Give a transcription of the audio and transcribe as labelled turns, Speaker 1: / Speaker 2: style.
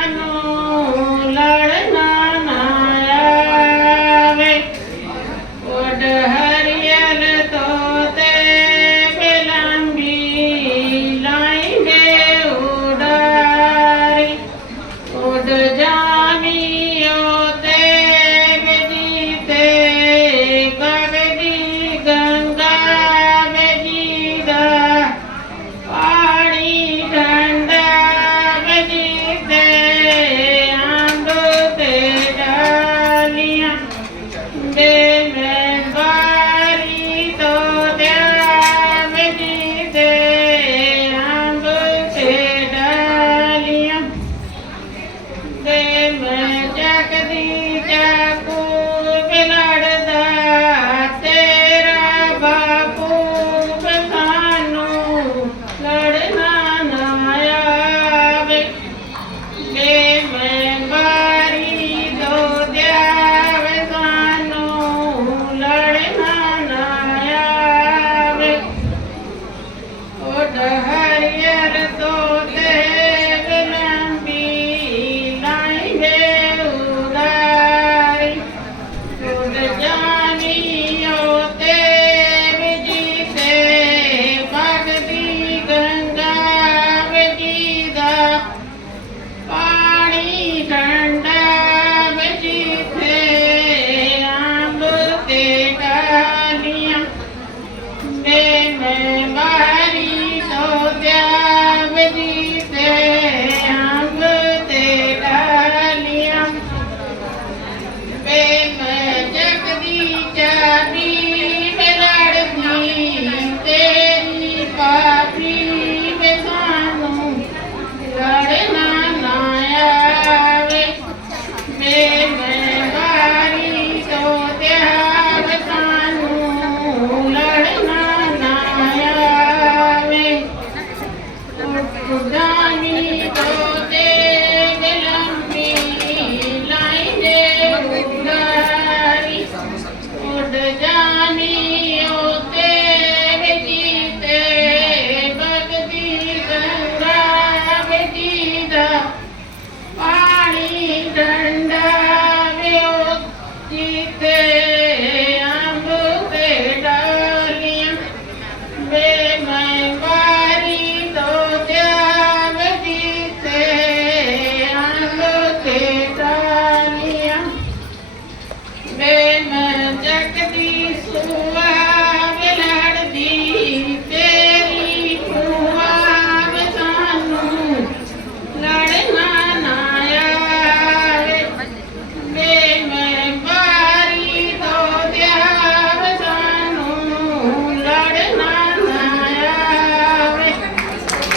Speaker 1: Ano? Wendy. Kudani Kudani. ਬੇਮਨ ਜਗਦੀ ਸੁਆ